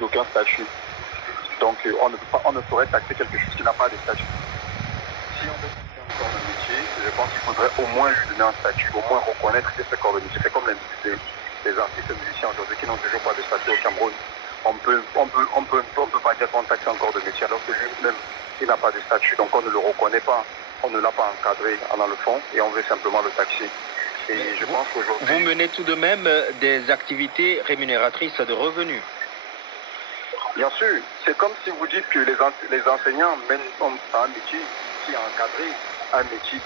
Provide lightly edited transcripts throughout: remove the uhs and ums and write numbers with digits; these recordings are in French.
d'aucun statut. Donc on ne saurait taxer quelque chose qui n'a pas de statut. Si on veut taxer un corps de métier, je pense qu'il faudrait au moins lui donner un statut, au moins reconnaître que ce corps de métier. C'est comme les artistes et musiciens aujourd'hui qui n'ont toujours pas de statut au Cameroun. On peut pas dire qu'on taxe un corps de métier alors que lui-même, il n'a pas de statut. Donc on ne le reconnaît pas, on ne l'a pas encadré dans le fond et on veut simplement le taxer. Et je pense qu'aujourd'hui... Vous menez tout de même des activités rémunératrices de revenus. Bien sûr, c'est comme si vous dites que les enseignants mènent un métier qui est encadré, un métier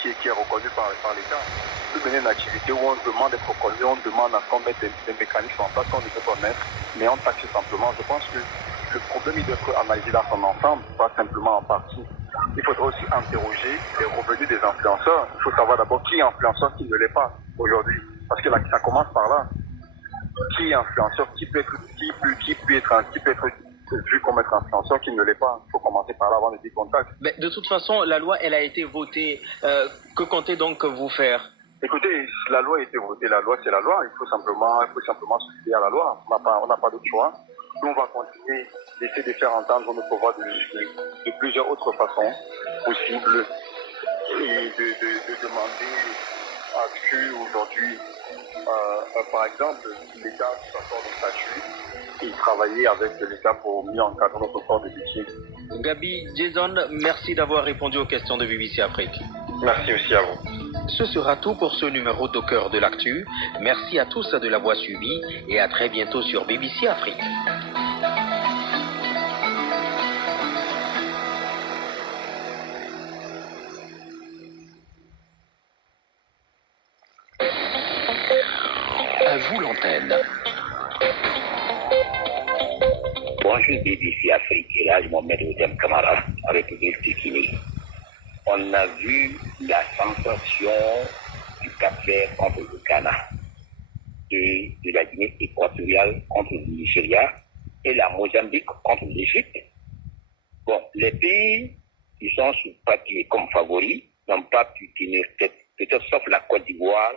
qui est reconnu par l'État. On peut mener une activité où on demande d'être reconnu, on demande à ce qu'on mette des mécanismes en place qu'on ne peut pas mettre, mais on taxe simplement. Je pense que le problème il doit être analysé dans son ensemble, pas simplement en partie. Il faudra aussi interroger les revenus des influenceurs. Il faut savoir d'abord qui est influenceur, qui ne l'est pas aujourd'hui. Parce que là, ça commence par là. Qui est influenceur, qui peut être vu comme être influenceur, qui ne l'est pas. Il faut commencer par là avant de dire contact. Mais de toute façon, la loi, elle a été votée. Que comptez donc vous faire? Écoutez, la loi a été votée, la loi c'est la loi. Il faut simplement se fier à la loi. On n'a pas d'autre choix. Nous, on va continuer d'essayer de faire entendre notre voix de plusieurs autres façons possibles et de demander à ce qu'aujourd'hui, par exemple, l'État s'accorde un statut et travailler avec l'État pour mieux encadrer notre corps de métier. Gabi Jason, merci d'avoir répondu aux questions de BBC Afrique. Merci aussi à vous. Ce sera tout pour ce numéro d'Au cœur de l'actu. Merci à tous de l'avoir suivi et à très bientôt sur BBC Afrique. À vous l'antenne. Bonjour BBC Afrique, et là je m'emmène au Dem Camara, République du Guinée. On a vu la sensation du Cap-Vert contre le Ghana et de la Guinée équatoriale contre le Nigeria et la Mozambique contre l'Égypte. Bon, les pays qui sont sous papier comme favoris n'ont pas pu tenir tête, peut-être sauf la Côte d'Ivoire